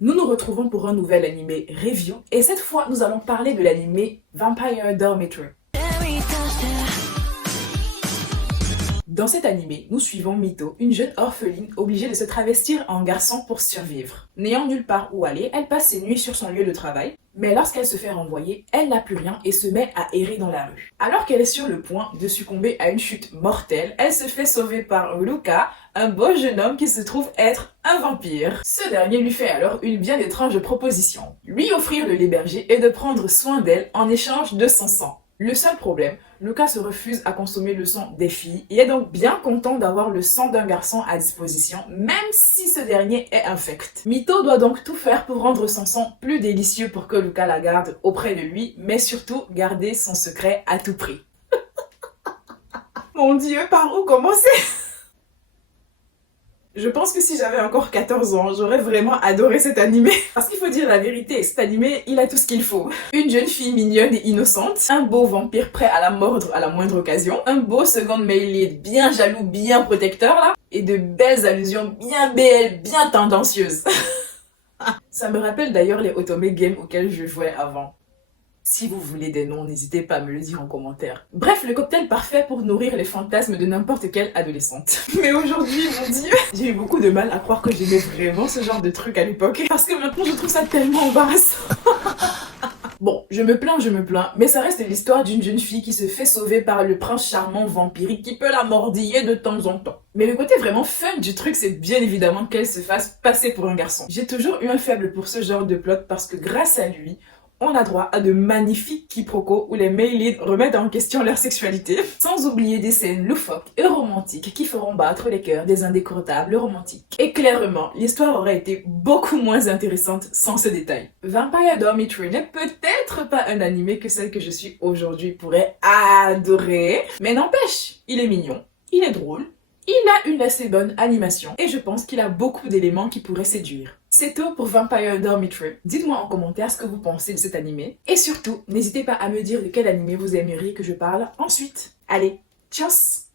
Nous nous retrouvons pour un nouvel animé review et cette fois nous allons parler de l'animé Vampire Dormitory. Dans cet animé, nous suivons Mito, une jeune orpheline obligée de se travestir en garçon pour survivre. N'ayant nulle part où aller, elle passe ses nuits sur son lieu de travail, mais lorsqu'elle se fait renvoyer, elle n'a plus rien et se met à errer dans la rue. Alors qu'elle est sur le point de succomber à une chute mortelle, elle se fait sauver par Luca, un beau jeune homme qui se trouve être un vampire. Ce dernier lui fait alors une bien étrange proposition, lui offrir de l'héberger et de prendre soin d'elle en échange de son sang. Le seul problème, Luca se refuse à consommer le sang des filles et est donc bien content d'avoir le sang d'un garçon à disposition, même si ce dernier est infect. Mito doit donc tout faire pour rendre son sang plus délicieux pour que Luca la garde auprès de lui, mais surtout garder son secret à tout prix. Mon Dieu, par où commencer? Je pense que si j'avais encore 14 ans, j'aurais vraiment adoré cet animé. Parce qu'il faut dire la vérité, cet animé, il a tout ce qu'il faut. Une jeune fille mignonne et innocente, un beau vampire prêt à la mordre à la moindre occasion, un beau second male lead bien jaloux, bien protecteur là, et de belles allusions bien BL, bien tendancieuses. Ça me rappelle d'ailleurs les Otome Games auxquels je jouais avant. Si vous voulez des noms, n'hésitez pas à me le dire en commentaire. Bref, le cocktail parfait pour nourrir les fantasmes de n'importe quelle adolescente. Mais aujourd'hui, mon Dieu, j'ai eu beaucoup de mal à croire que j'aimais vraiment ce genre de truc à l'époque. Parce que maintenant, je trouve ça tellement embarrassant. Bon, je me plains, mais ça reste l'histoire d'une jeune fille qui se fait sauver par le prince charmant vampirique qui peut la mordiller de temps en temps. Mais le côté vraiment fun du truc, c'est bien évidemment qu'elle se fasse passer pour un garçon. J'ai toujours eu un faible pour ce genre de plot parce que grâce à lui, on a droit à de magnifiques quiproquos où les male leads remettent en question leur sexualité, sans oublier des scènes loufoques et romantiques qui feront battre les cœurs des indécrottables romantiques. Et clairement, l'histoire aurait été beaucoup moins intéressante sans ce détail. Vampire Dormitory n'est peut-être pas un animé que celle que je suis aujourd'hui pourrait adorer, mais n'empêche, il est mignon, il est drôle, il a une assez bonne animation et je pense qu'il a beaucoup d'éléments qui pourraient séduire. C'est tout pour Vampire Dormitory. Dites-moi en commentaire ce que vous pensez de cet animé. Et surtout, n'hésitez pas à me dire de quel animé vous aimeriez que je parle ensuite. Allez, tchuss!